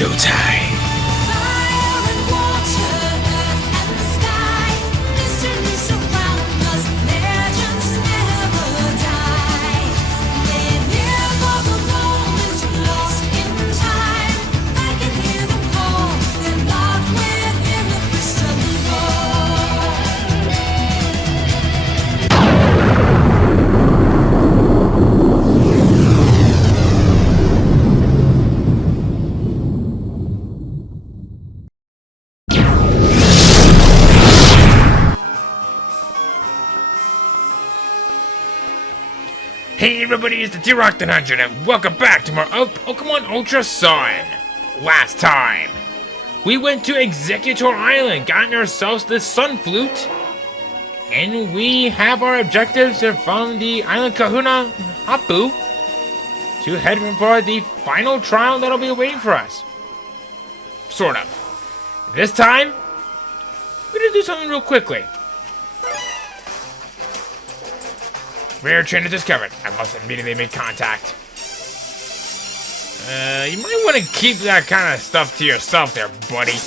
showtime. Fire and water, earth and the sky, mystery surround us, legends never die. Live here for the moment, lost in time. I can hear them call, they're locked within the crystal ball. Hey everybody, it's the T-Rock the 100 and welcome back to more of Pokémon Ultra Sun. Last time, we went to Executor Island, gotten ourselves the Sun Flute, and we have our objectives from the Island Kahuna Hapu to head for the final trial that'll be waiting for us. Sort of. This time, we're gonna do something real quickly. Rare trainer discovered. I must immediately make contact. You might want to keep that kind of stuff to yourself there, buddy.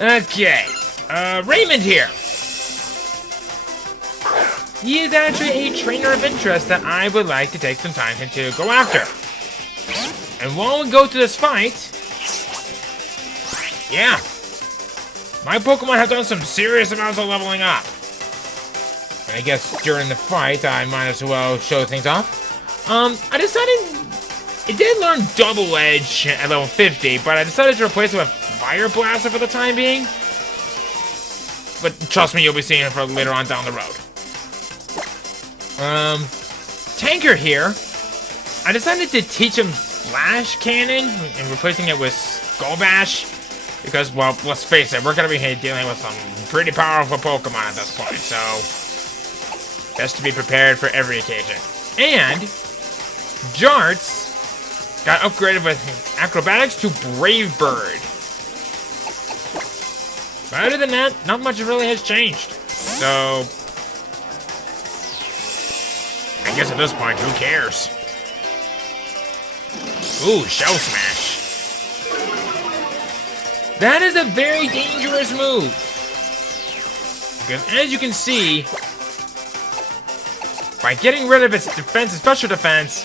Okay. Raymond here. He is actually a trainer of interest that I would like to take some time to go after. And while we go to this fight... Yeah. My Pokemon have done some serious amounts of leveling up. I guess during the fight, I might as well show things off. I decided... It did learn Double Edge at level 50, but I decided to replace it with Fire Blaster for the time being. But trust me, you'll be seeing it for later on down the road. Tanker here. I decided to teach him Flash Cannon and replacing it with Skull Bash. Because, well, let's face it, we're going to be dealing with some pretty powerful Pokemon at this point, so... Best to be prepared for every occasion. And Jarts got upgraded with Acrobatics to Brave Bird. But other than that, not much really has changed. So I guess at this point, who cares? Ooh, Shell Smash. That is a very dangerous move. Because as you can see, by getting rid of its defense and special defense,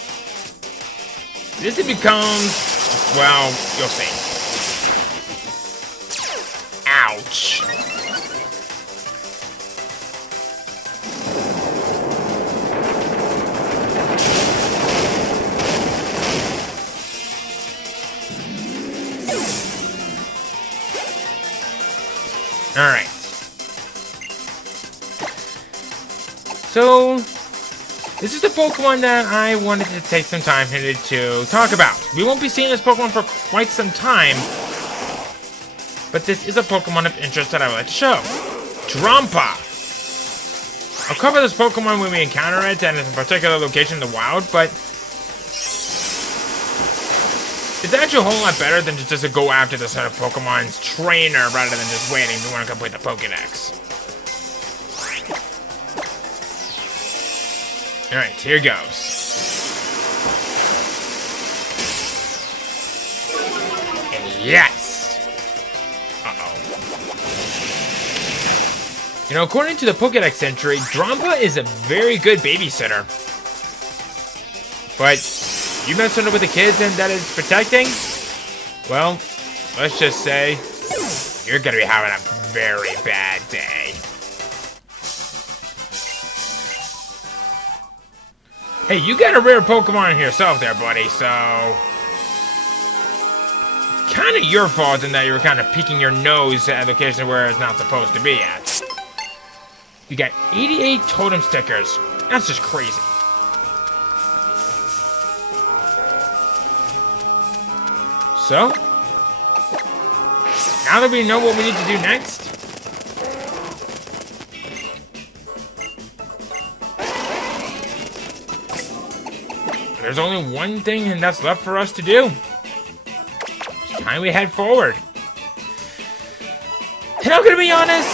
this becomes, well, you'll see. Ouch. Alright. So... this is the Pokemon that I wanted to take some time here to talk about. We won't be seeing this Pokemon for quite some time, but this is a Pokemon of interest that I would like to show. Drampa. I'll cover this Pokemon when we encounter it and in a particular location in the wild, but it's actually a whole lot better than just to go after this sort of Pokemon's trainer rather than just waiting if you want to complete the Pokedex. Alright, here goes. And yes! Uh-oh. You know, according to the Pokédex entry, Drampa is a very good babysitter. But, you messing up with the kids and that it's protecting? Well, let's just say, you're gonna be having a very bad day. Hey, you got a rare Pokemon yourself there, buddy, so... it's kind of your fault in that you were kind of peeking your nose at a location where it's not supposed to be at. You got 88 totem stickers. That's just crazy. So, now that we know what we need to do next, there's only one thing that's left for us to do. It's time we head forward. And I'm gonna be honest,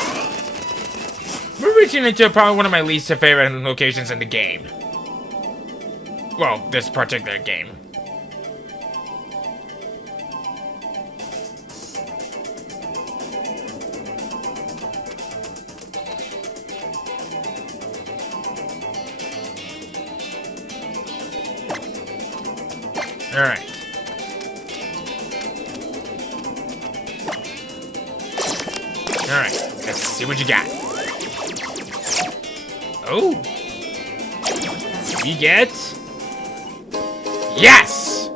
we're reaching into probably one of my least favorite locations in the game. Well, this particular game. Alright. Alright, let's see what you got. Oh! We get... Yes!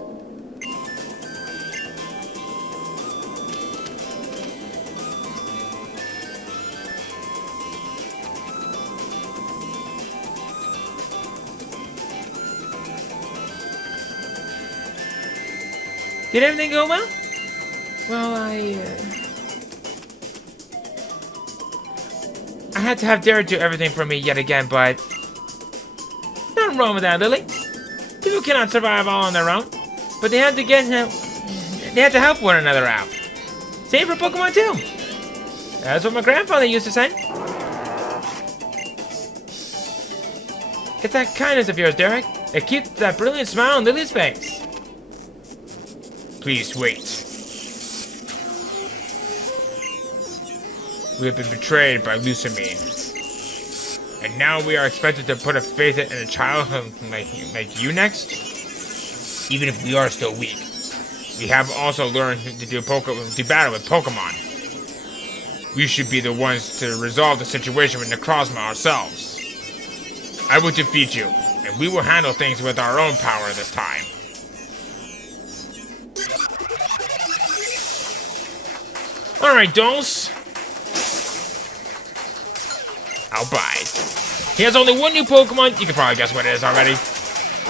Did everything go well? Well, I had to have Derek do everything for me yet again, but nothing wrong with that, Lily. People cannot survive all on their own, but they have to get help. They have to help one another out. Same for Pokemon too. That's what my grandfather used to say. It's that kindness of yours, Derek. It keeps that brilliant smile on Lily's face. Please wait. We have been betrayed by Lucamine. And now we are expected to put a faith in a child like you next? Even if we are still weak. We have also learned to do battle with Pokemon. We should be the ones to resolve the situation with Necrozma ourselves. I will defeat you, and we will handle things with our own power this time. Alright, dolls. I'll bite. He has only one new Pokemon. You can probably guess what it is already.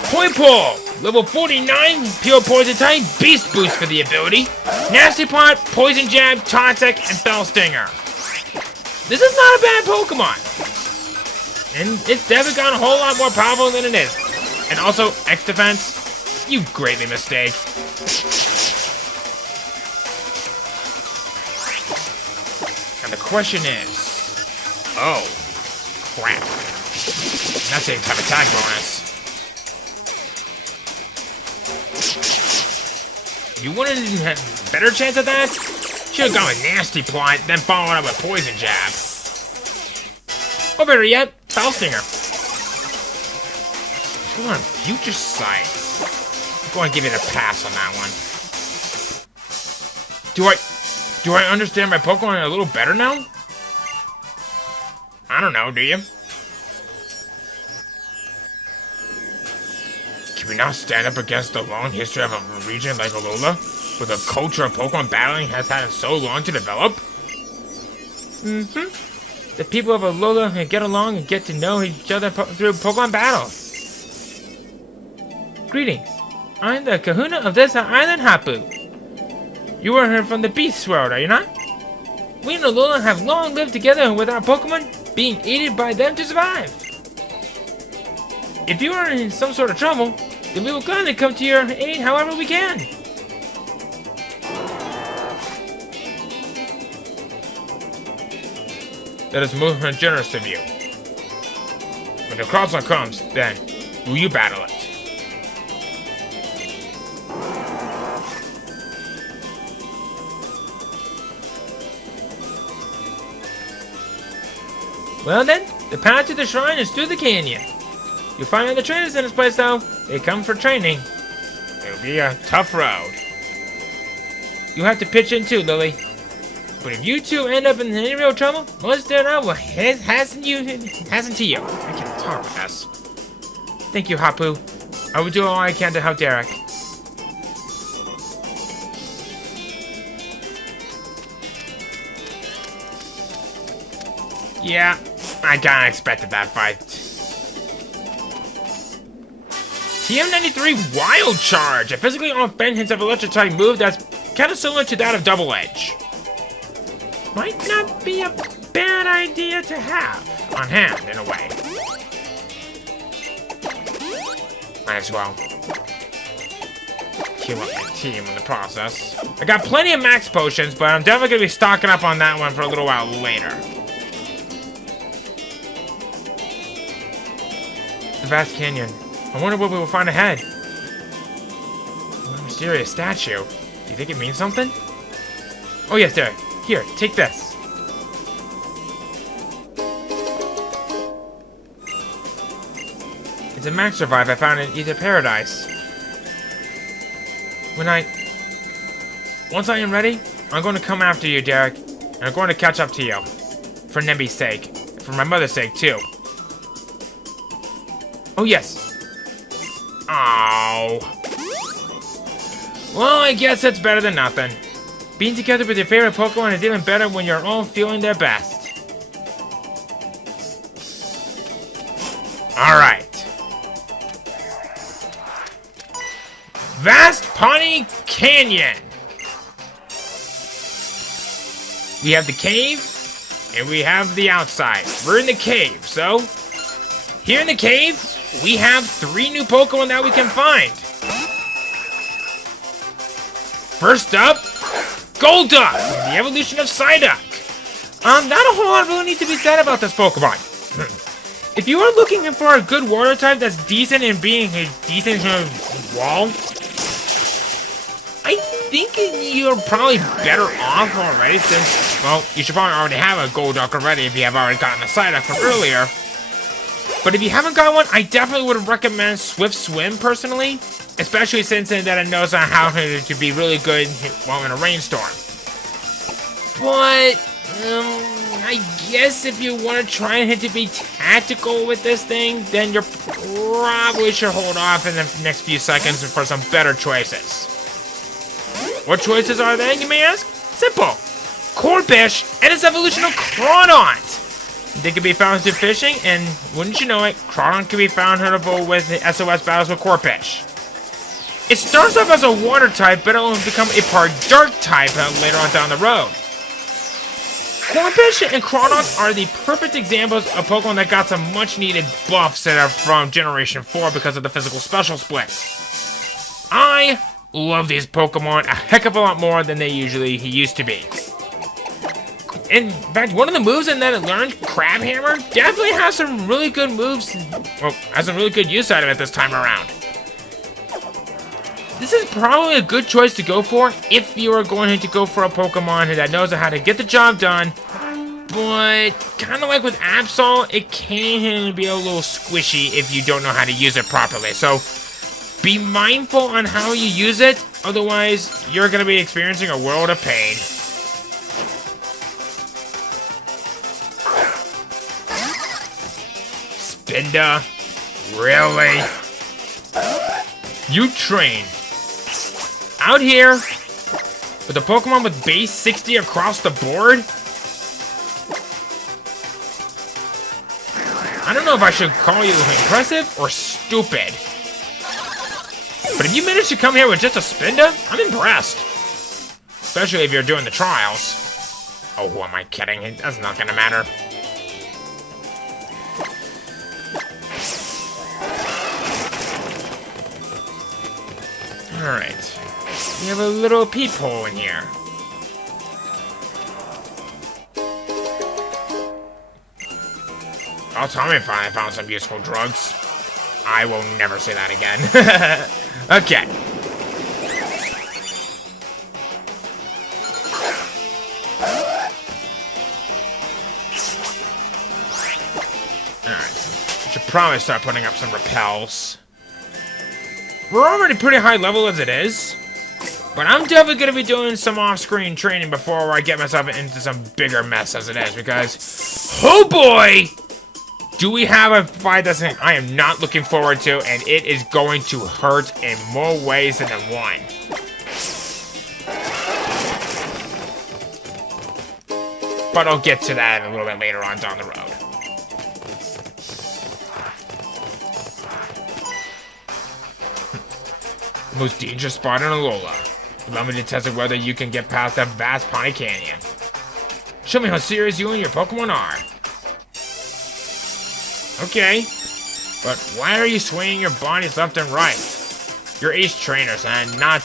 Poipole! Level 49, pure poison type, beast boost for the ability. Nasty Pot, Poison Jab, Toxic, and Fell Stinger. This is not a bad Pokemon. And it's definitely got a whole lot more powerful than it is. And also, X defense, you greatly mistake. And the question is... Oh. Crap. That's a type attack bonus. You wanted to have a better chance at that? Should've gone with Nasty Plot, then followed up with Poison Jab. Or better yet, Foul Stinger. Let's go on Future Sight. I'm going to give it a pass on that one. Do I understand my Pokemon a little better now? I don't know, do you? Can we not stand up against the long history of a region like Alola, where the culture of Pokemon battling has had so long to develop? The people of Alola can get along and get to know each other through Pokemon battles. Greetings. I'm the kahuna of this island, Hapu. You are here from the Beast World, are you not? We and Alola have long lived together with our Pokemon being aided by them to survive. If you are in some sort of trouble, then we will gladly come to your aid however we can. That is most generous of you. When the Necrozma comes, then will you battle it? Well then, the path to the shrine is through the canyon. You'll find other trainers in this place though. They come for training. It'll be a tough road. You have to pitch in too, Lily. But if you two end up in any real trouble, Monster and I will hasten to you. I can't talk with this. Thank you, Hapu. I will do all I can to help Derek. Yeah, I kinda expected that fight. TM93 Wild Charge! A physically offensive electric type move that's kinda similar to that of Double Edge. Might not be a bad idea to have on hand, in a way. Might as well heal up my team in the process. I got plenty of max potions, but I'm definitely gonna be stocking up on that one for a little while later. The Vast Canyon. I wonder what we will find ahead. What a mysterious statue. Do you think it means something? Oh yes, there. Here, take this. It's a max revive I found in Ether Paradise. Once I am ready, I'm going to come after you, Derek. And I'm going to catch up to you. For Nebby's sake. For my mother's sake, too. Oh, yes. Oh. Well, I guess that's better than nothing. Being together with your favorite Pokemon is even better when you're all feeling their best. Alright. Vast Poni Canyon. We have the cave, and we have the outside. We're in the cave, so here in the cave, we have 3 new Pokemon that we can find. First up, Golduck, the evolution of Psyduck. Not a whole lot really needs to be said about this Pokemon. If you are looking for a good water type that's decent in being a decent wall, I think you're probably better off already since, well, you should probably already have a Golduck already if you have already gotten a Psyduck from earlier. But if you haven't got one, I definitely would recommend Swift Swim personally, especially since that it knows how to be really good while in a rainstorm. But, I guess if you want to try and to be tactical with this thing, then you probably should hold off in the next few seconds for some better choices. What choices are they, you may ask? Simple. Corphish and its evolution of Crawdont. They can be found through fishing, and wouldn't you know it, Crawdont can be found huntable with the SOS battles with Corphish. It starts off as a water type, but it will become a part dark type later on down the road. Corphish and Crawdont are the perfect examples of Pokemon that got some much needed buffs that are from Generation 4 because of the physical special splits. I love these Pokemon a heck of a lot more than they usually used to be. In fact, one of the moves in that it learned, Crab Hammer, definitely has some really good moves, well, has some really good use out of it this time around. This is probably a good choice to go for if you are going to go for a Pokemon that knows how to get the job done, but kind of like with Absol, it can be a little squishy if you don't know how to use it properly. So be mindful on how you use it, otherwise you're going to be experiencing a world of pain. Spinda? Really? You train out here with a Pokemon with base 60 across the board? I don't know if I should call you impressive or stupid. But if you managed to come here with just a Spinda, I'm impressed. Especially if you're doing the trials. Oh, who am I kidding? That's not gonna matter. Alright. We have a little peephole in here. Oh, tell me if I found some useful drugs. I will never say that again. Okay. Alright. Should probably start putting up some repels. We're already pretty high level as it is. But I'm definitely going to be doing some off-screen training before I get myself into some bigger mess as it is. Because, oh boy! Do we have a fight that I am not looking forward to, and it is going to hurt in more ways than one. But I'll get to that a little bit later on down the road. Most dangerous spot in Alola. Allow me to test whether you can get past that Vast Poni Canyon. Show me how serious you and your Pokemon are. Okay, but why are you swinging your bodies left and right? You're ace trainers and not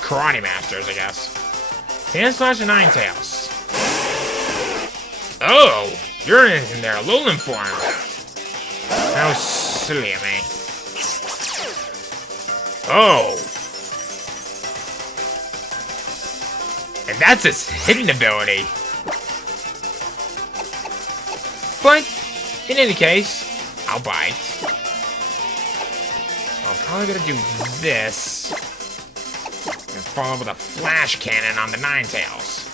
karate masters, I guess. Sandslash and Ninetales. Oh, you're in their Alolan form. How silly of me. Oh. And that's his hidden ability. But, in any case, I'll bite. I'm probably gonna do this. And follow with a flash cannon on the Ninetales.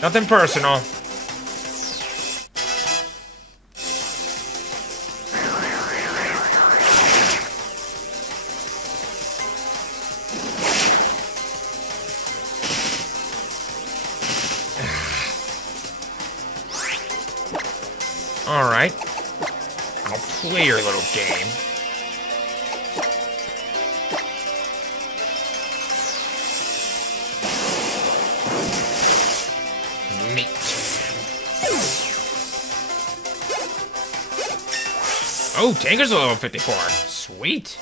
Nothing personal. Alright. I'll play your little game. Neat. Oh, Tanker's a level 54. Sweet.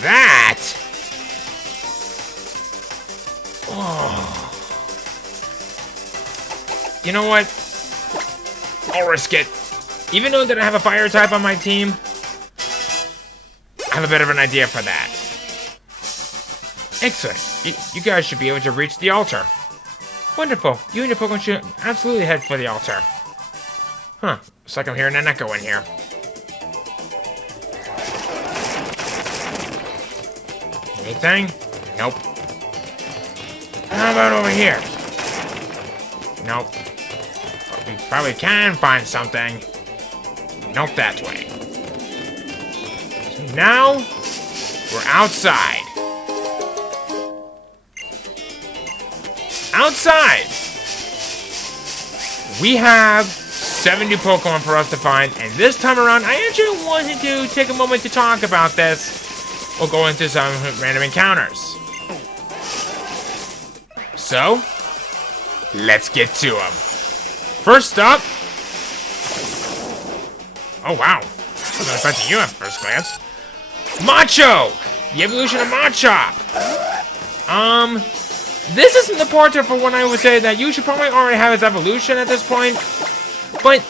That. Oh. You know what? I'll risk it. Even though that I have a fire type on my team, I have a bit of an idea for that. Excellent. You guys should be able to reach the altar. Wonderful. You and your Pokemon should absolutely head for the altar. Huh. Looks like I'm hearing an echo in here. Anything? Nope. How about over here? Nope. But we probably can find something. Nope, that way. So now, we're outside. Outside! We have 7 new Pokemon for us to find, and this time around, I actually wanted to take a moment to talk about this. We'll go into some random encounters. So, let's get to them. First up... Oh, wow. I wasn't expecting you at first glance. Machoke! The evolution of Machop! This isn't the part for when I would say that you should probably already have its evolution at this point. But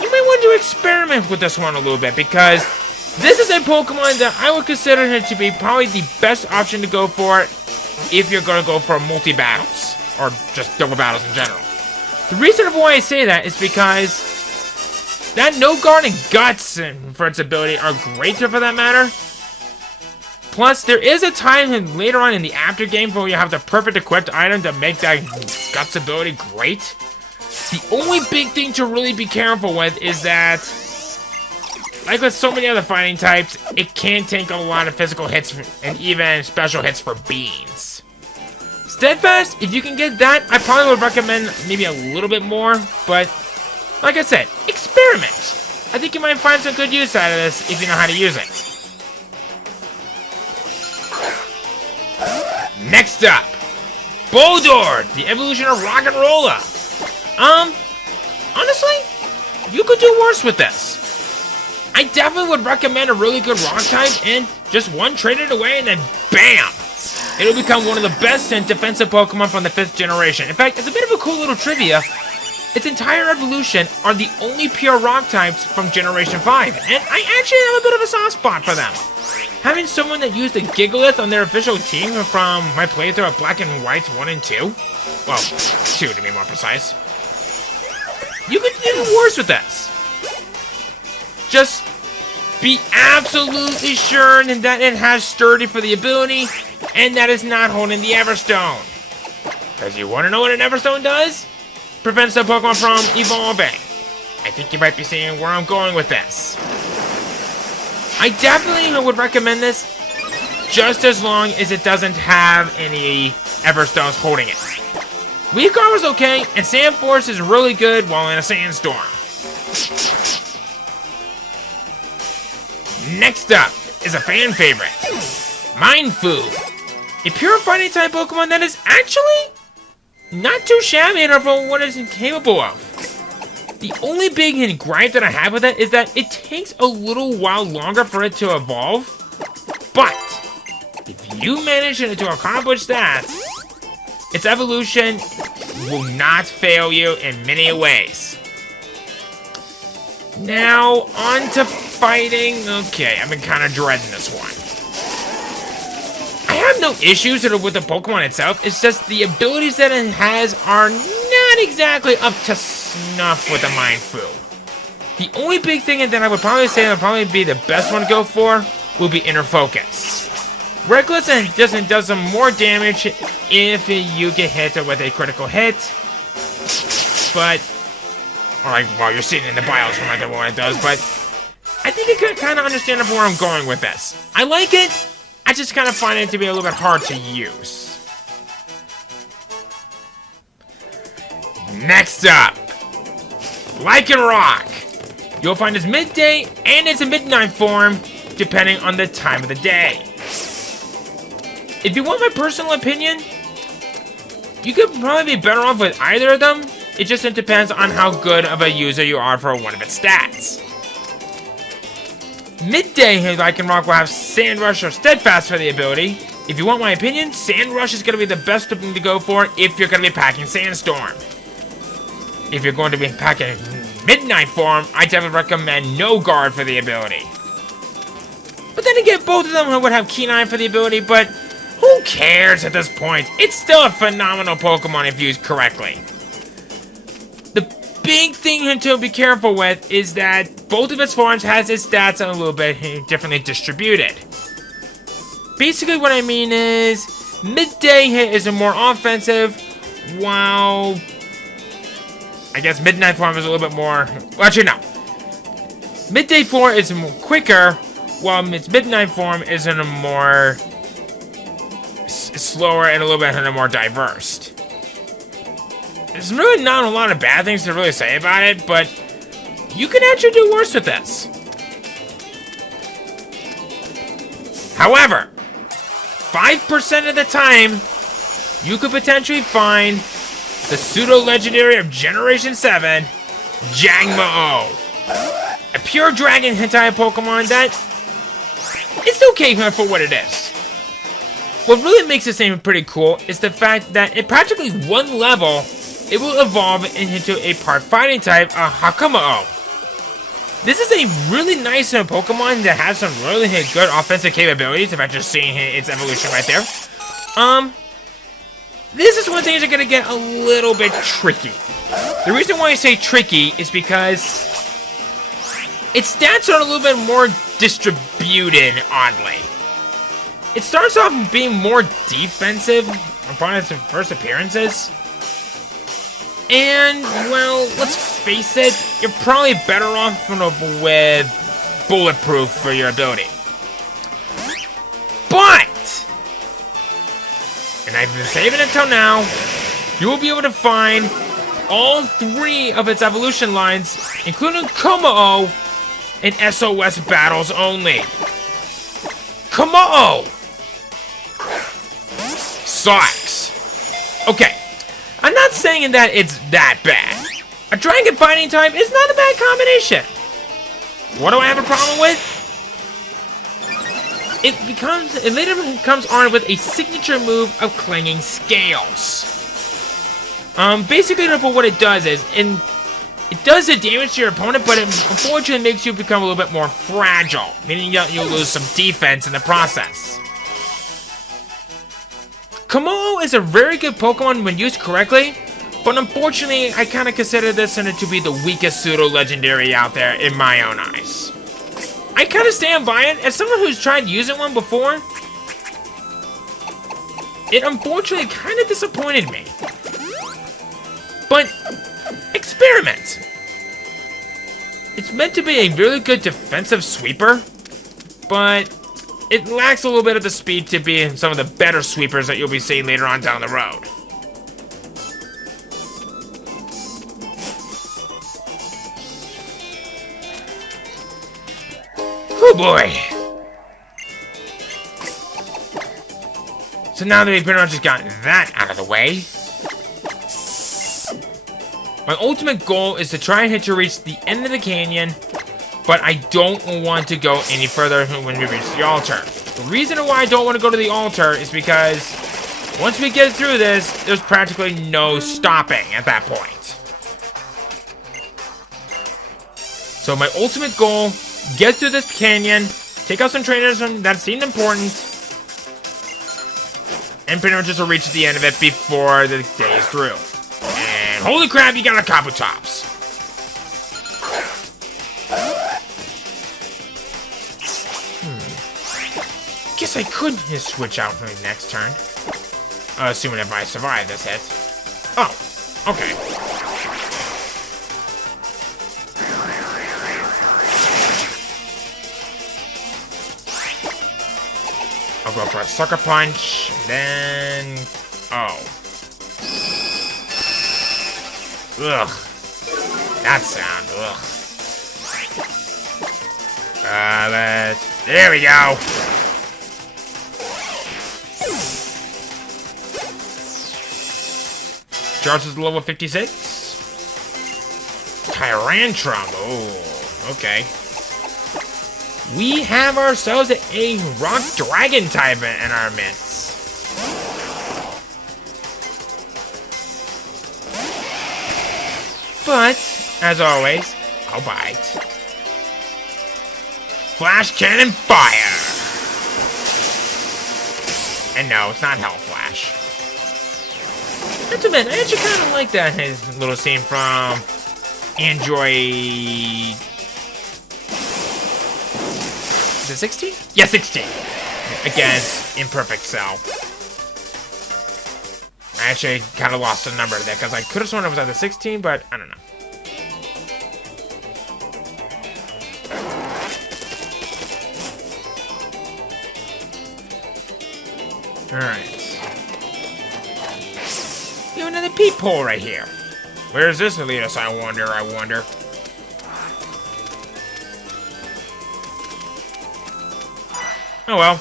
you might want to experiment with this one a little bit, because this is a Pokemon that I would consider it to be probably the best option to go for if you're going to go for multi-battles, or just double battles in general. The reason why I say that is because that No Guard and Guts for its ability are great for that matter. Plus, there is a time later on in the after game where you have the perfect equipped item to make that Guts ability great. The only big thing to really be careful with is that, like with so many other fighting types, it can take a lot of physical hits and even special hits for beans. Steadfast, if you can get that, I probably would recommend maybe a little bit more, but like I said, experiment. I think you might find some good use out of this if you know how to use it. Next up, Boldor, the evolution of Rock and Rolla. Honestly, you could do worse with this. I definitely would recommend a really good rock type and just one trade it away and then BAM! It'll become one of the best and defensive Pokemon from the 5th generation. In fact, it's a bit of a cool little trivia. Its entire evolution are the only pure rock types from Generation 5, and I actually have a bit of a soft spot for them. Having someone that used a Gigalith on their official team from my playthrough of Black and White 1 and 2, well, 2 to be more precise, you could do worse with this. Just be absolutely sure that it has Sturdy for the ability, and that it's not holding the Everstone. Because you want to know what an Everstone does? Prevents the Pokemon from evolving. I think you might be seeing where I'm going with this. I definitely would recommend this, just as long as it doesn't have any Everstones holding it. Leaf Guard was okay, and Sand Force is really good while in a sandstorm. Next up is a fan favorite, Mindfu, a pure fighting type Pokemon that is actually not too shabby for what it's capable of. The only big gripe that I have with it is that it takes a little while longer for it to evolve, but if you manage to accomplish that, its evolution will not fail you in many ways. Now, on to fighting. Okay, I've been kind of dreading this one. have no issues with the Pokemon itself. It's just the abilities that it has are not exactly up to snuff with the Mind Fu. The only big thing that I would probably say would probably be the best one to go for will be Inner Focus. Reckless does some more damage if you get hit with a critical hit. But, well, you're sitting in the bios from what it does, but I think it could kind of understand where I'm going with this. I like it, I just kind of find it to be a little bit hard to use. Next up, Lycanroc. You'll find its midday and its midnight form, depending on the time of the day. If you want my personal opinion, you could probably be better off with either of them. It just depends on how good of a user you are for one of its stats. Midday Lycanroc will have Sand Rush or Steadfast for the ability. If you want my opinion, Sand Rush is going to be the best thing to go for if you're going to be packing Sandstorm. If you're going to be packing Midnight form, I definitely recommend No Guard for the ability. But then again, both of them would have Keen Eye for the ability, but who cares at this point? It's still a phenomenal Pokemon if used correctly. The big thing to be careful with is that both of its forms has its stats a little bit differently distributed. Basically what I mean is, Midday Hit is a more offensive, while I guess Midnight Form is a little bit more, well, actually no. Midday Form is more quicker, while its Midnight Form is in a more slower and a little bit more diverse. There's really not a lot of bad things to really say about it, but you can actually do worse with this. However, 5% of the time, you could potentially find the pseudo-legendary of Generation 7, Jangmo-O. A pure dragon hentai Pokemon that it's okay for what it is. What really makes this name pretty cool is the fact that at practically one level, it will evolve into a part fighting type, a Hakamo-O. This is a really nice Pokemon that has some really good offensive capabilities, if I'm just seeing its evolution right there. This is one thing that's going to get a little bit tricky. The reason why I say tricky is because its stats are a little bit more distributed, oddly. It starts off being more defensive upon its first appearances. And, well, let's face it, you're probably better off with Bulletproof for your ability. But, and I've been saving it until now, you will be able to find all three of its evolution lines, including Como-O, in SOS battles only. Como-O sucks. Okay, I'm not saying that it's that bad. A dragon fighting type is not a bad combination. What do I have a problem with? It later becomes armed with a signature move of Clanging Scales. Basically for what it does is, it does the damage to your opponent, but it unfortunately makes you become a little bit more fragile, meaning you'll lose some defense in the process. Como-O is a very good Pokemon when used correctly, but unfortunately, I kind of consider this to be the weakest pseudo-legendary out there in my own eyes. I kind of stand by it. As someone who's tried using one before, it unfortunately kind of disappointed me. But, experiment. It's meant to be a really good defensive sweeper, but it lacks a little bit of the speed to be some of the better sweepers that you'll be seeing later on down the road. Oh boy. So now that we've pretty much just gotten that out of the way, my ultimate goal is to try and reach the end of the canyon, but I don't want to go any further when we reach the altar. The reason why I don't want to go to the altar is because once we get through this, there's practically no stopping at that point. So my ultimate goal, get through this canyon, take out some trainers that seem important, And pretty much just to reach the end of it before the day is through. And holy crap, you got a Kabutops. Guess I could just switch out for the next turn. Assuming if I survive this hit. Oh, okay. I'll go for a Sucker Punch, then... Oh. Ugh. That sound, ugh. There we go! Charles is level 56. Tyrantrum. Oh, okay. We have ourselves a rock dragon type in our midst. But, as always, I'll bite. Flash Cannon Fire! And no, it's not Hell Flash. Not too bad. I actually kind of like that his little scene from Android... Is it 16? Yeah, 16. Against Imperfect Cell. I actually kind of lost the number there because I could have sworn it was either 16, but I don't know. Alright. We have another peephole right here. Where does this lead us, I wonder? Oh well.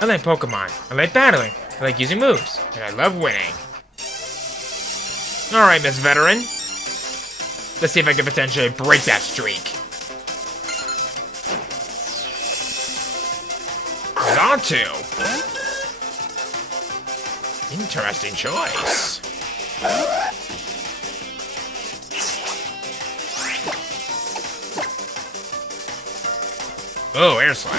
I like Pokemon. I like battling. I like using moves. And I love winning. Alright, Miss Veteran. Let's see if I can potentially break that streak. Xatu. Interesting choice. Oh, Air Slash.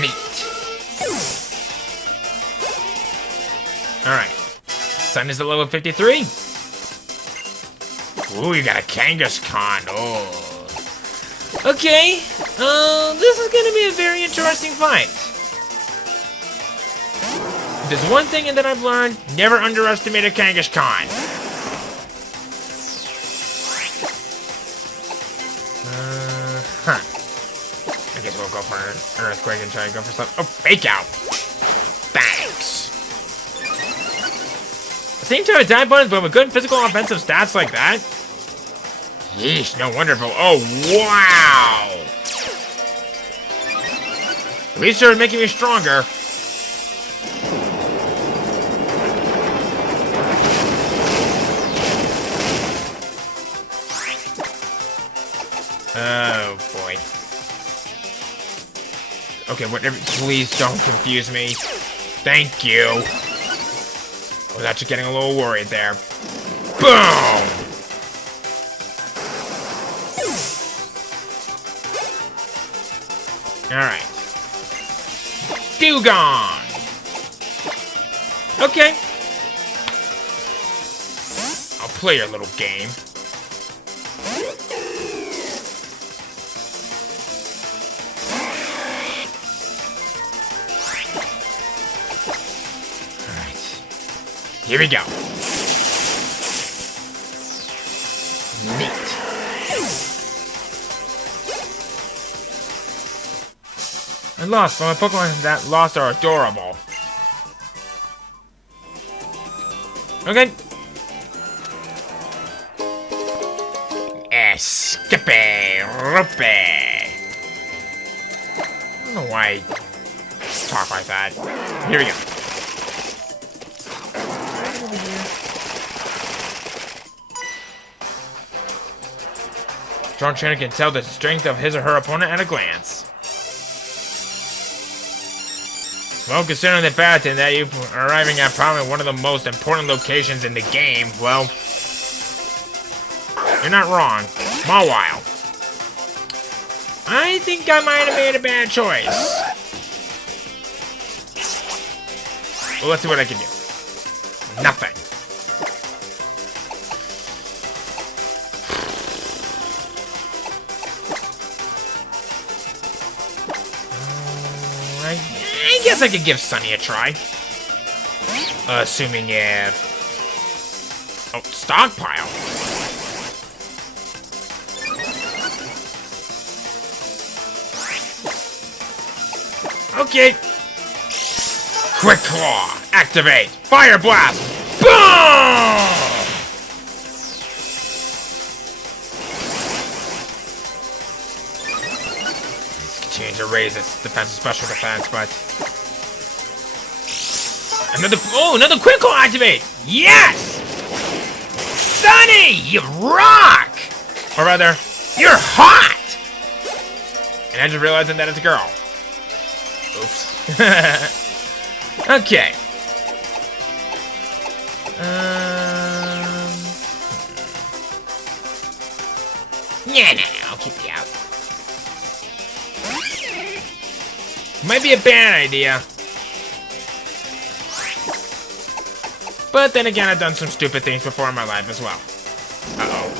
Neat. Alright. Sun is at level 53. Ooh, you got a Kangaskhan. Oh. Okay. This is gonna be a very interesting fight. There's one thing that I've learned, never underestimate a Kangaskhan. I guess we'll go for an Earthquake and try to go for something. Oh, Fake Out! Thanks! Same time attack bonus, but with good physical offensive stats like that? Yeesh, no wonderful. Oh, wow! At least they're making me stronger. Oh, boy. Okay, whatever. Please don't confuse me. Thank you. I was actually getting a little worried there. Boom! Alright. Dewgong! Okay. I'll play your little game. Here we go. Neat. I lost, but my Pokemon that lost are adorable. Okay. Escape-rope. I don't know why I talk like that. Here we go. Strong trainer can tell the strength of his or her opponent at a glance. Well, considering the fact that you're arriving at probably one of the most important locations in the game, well, you're not wrong. small while. I think I might have made a bad choice. Well, let's see what I can do. Nothing. I guess I could give Sunny a try. Assuming if... Oh, stockpile. Okay. Quick Claw. Activate. Fire Blast. Boom! Continue to raise its defense and special defense, but... Another Quick Claw activate! Yes! Sunny, you rock! Or rather, you're hot! And I just realizing that it's a girl. Oops. Okay. Nah, I'll keep you out. Might be a bad idea. But then again, I've done some stupid things before in my life as well. Uh-oh.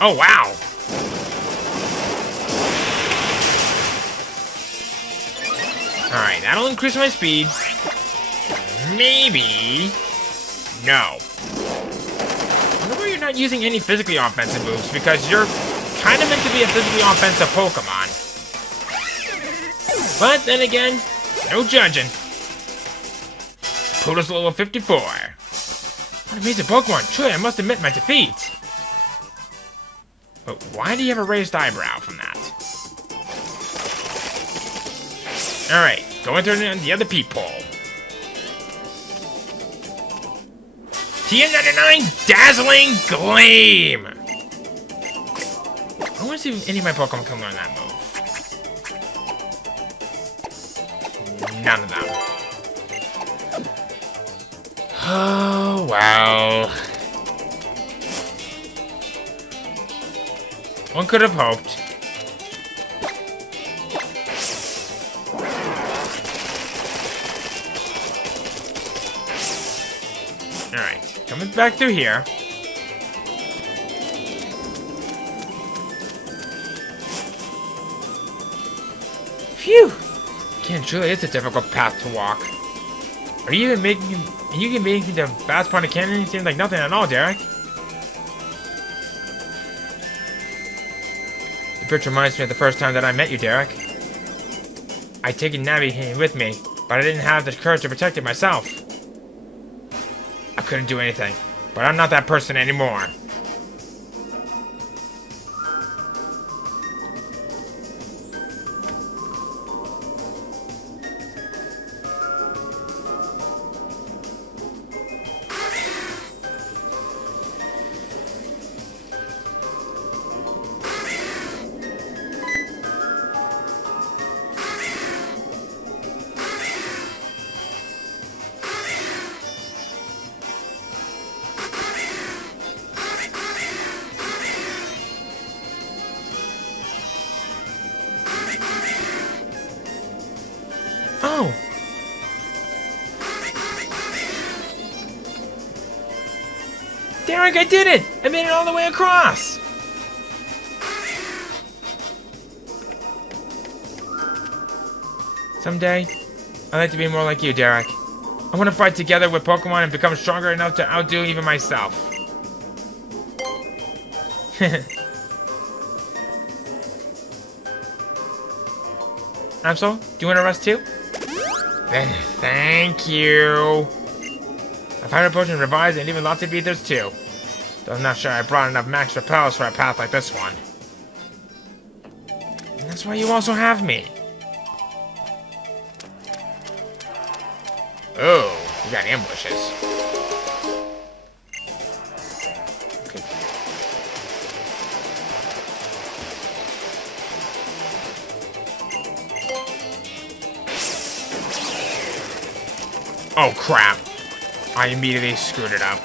Oh, wow. Alright, that'll increase my speed. Maybe. No. I wonder why you're not using any physically offensive moves, because you're kind of meant to be a physically offensive Pokemon. But then again, no judging. Poodle's level 54. What amazing Pokemon. Truly, I must admit my defeat. But why do you have a raised eyebrow from that? Alright, going through the other peephole. TM99 Dazzling Gleam! I want to see if any of my Pokemon can learn that move. None of them. Oh, well. One could have hoped. Alright, coming back through here. Phew! Again, truly it's a difficult path to walk. Are you even making the Vast Poni Canyon seem like nothing at all, Derek? The bridge reminds me of the first time that I met you, Derek. I'd taken Navi with me, but I didn't have the courage to protect it myself. I couldn't do anything, but I'm not that person anymore. Oh! Derek, I did it! I made it all the way across! Someday, I'd like to be more like you, Derek. I want to fight together with Pokemon and become stronger enough to outdo even myself. Absol, do you want to rest too? Thank you. I've had a potion revised and even lots of ethers too. Though I'm not sure I brought enough max repels for a path like this one. And that's why you also have me. Oh, you got ambushes. Okay. Oh crap. I immediately screwed it up.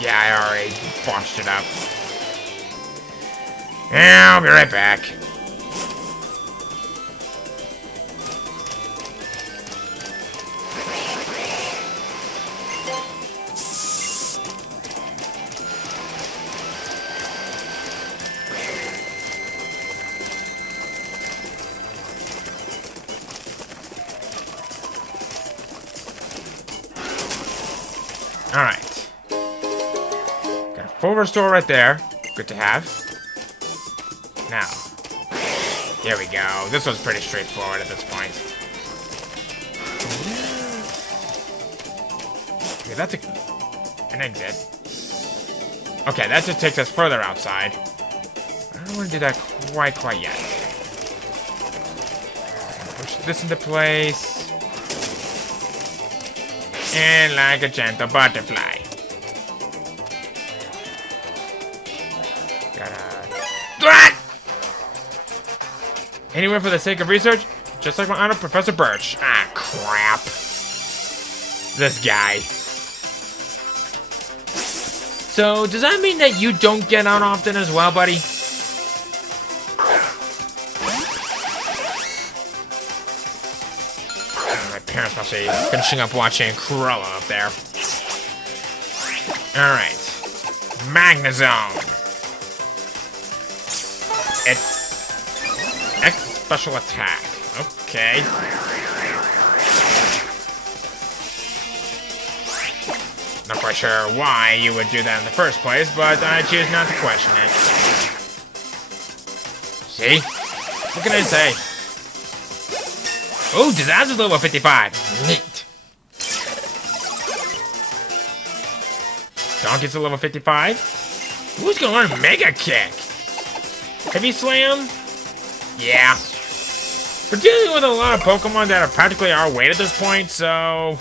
Yeah, I already botched it up. Yeah, I'll be right back. Alright. Got a full restore right there. Good to have. Now. Here we go. This was pretty straightforward at this point. Okay, that's an exit. Okay, that just takes us further outside. I don't want to do that quite yet. Push this into place. And like a gentle butterfly. Gotta... Anywhere for the sake of research? Just like my honor, Professor Birch. Ah, crap. This guy. So, does that mean that you don't get out often as well, buddy? My parents must be finishing up watching Cruella up there. Alright. Magnezone. X special attack. Okay. Not quite sure why you would do that in the first place, but I choose not to question it. See? What can I say? Oh, Disaster's level 55. Neat. Donkey's a level 55. Who's gonna learn Mega Kick? Heavy Slam? Yeah. We're dealing with a lot of Pokemon that are practically our weight at this point, so...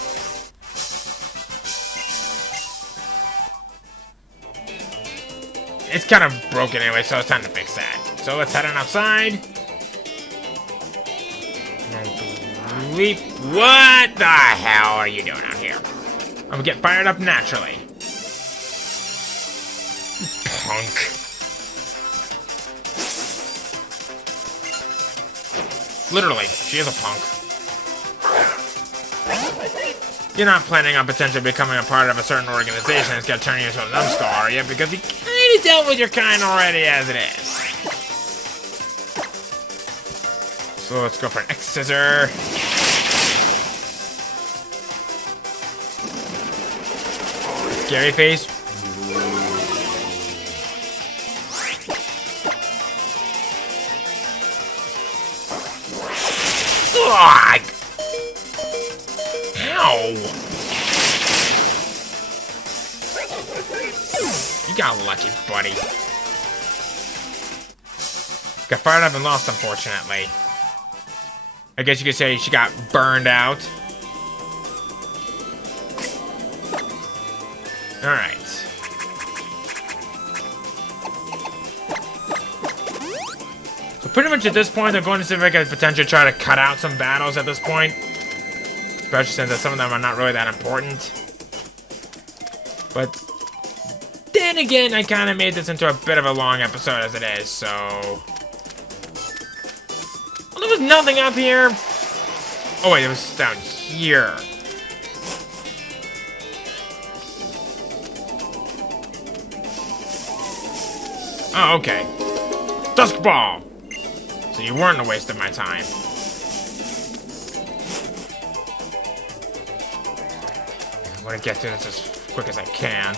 It's kind of broken anyway, so it's time to fix that. So let's head on outside. And leap. What the hell are you doing out here? I'm gonna get fired up naturally. Punk. Literally, she is a punk. You're not planning on potentially becoming a part of a certain organization that's gonna turn you into a numbskull, are you? Because you kinda dealt with your kind already as it is. So let's go for an X-Scissor. Scary face. Ugh! Ow! You got lucky, buddy. Got fired up and lost, unfortunately. I guess you could say she got burned out. Alright. So pretty much at this point, I'm going to see if I can potentially try to cut out some battles at this point. Especially since some of them are not really that important. But then again, I kind of made this into a bit of a long episode as it is, so... Well, there was nothing up here. Oh wait, it was down here. Oh, okay. Dusk Ball! So you weren't a waste of my time. I'm gonna get through this as quick as I can.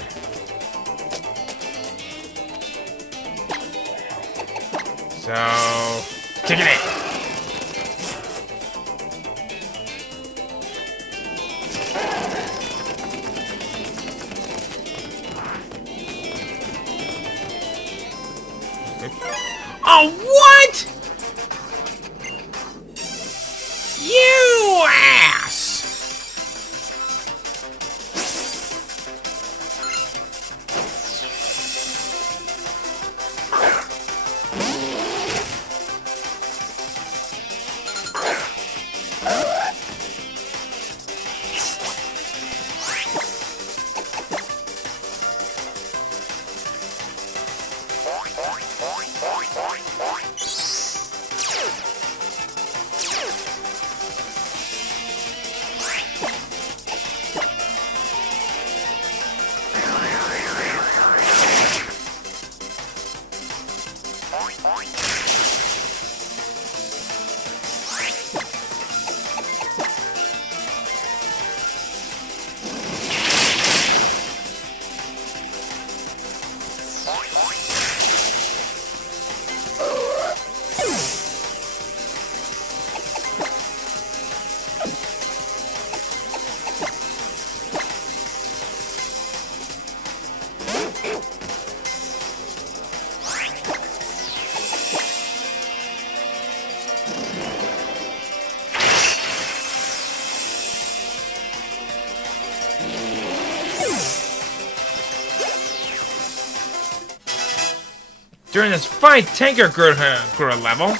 So... Take it in! Oh, what?! You ass! during this 5 tanker Gura level.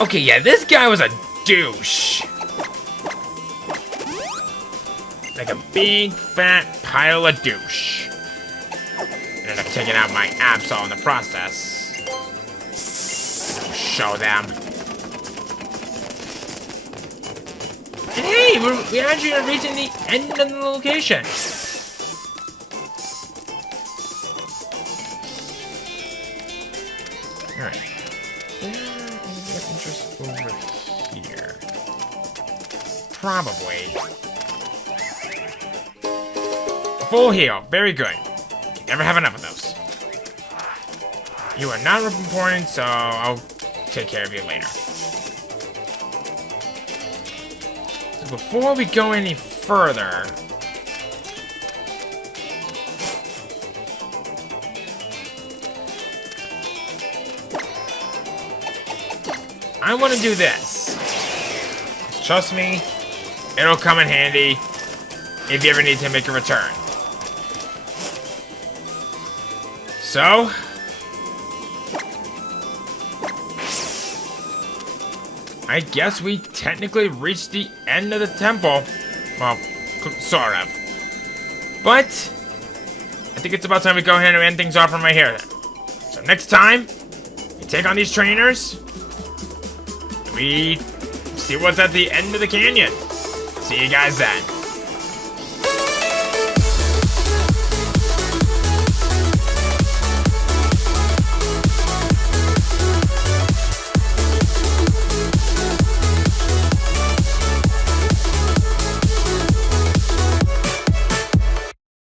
Okay, yeah, this guy was a douche. Like a big, fat pile of douche. Ended up taking out my Absol in the process. Show them. And hey, we actually are reaching the end of the location. Alright. Interest over here. Probably. Full heal. Very good. You never have enough of those. You are not important, so I'll take care of you later. So before we go any further, I want to do this. Trust me, it'll come in handy if you ever need to make a return. So, I guess we technically reached the end of the temple. Well, sort of. But, I think it's about time we go ahead and end things off from right here. So next time, we take on these trainers, we see what's at the end of the canyon. See you guys then.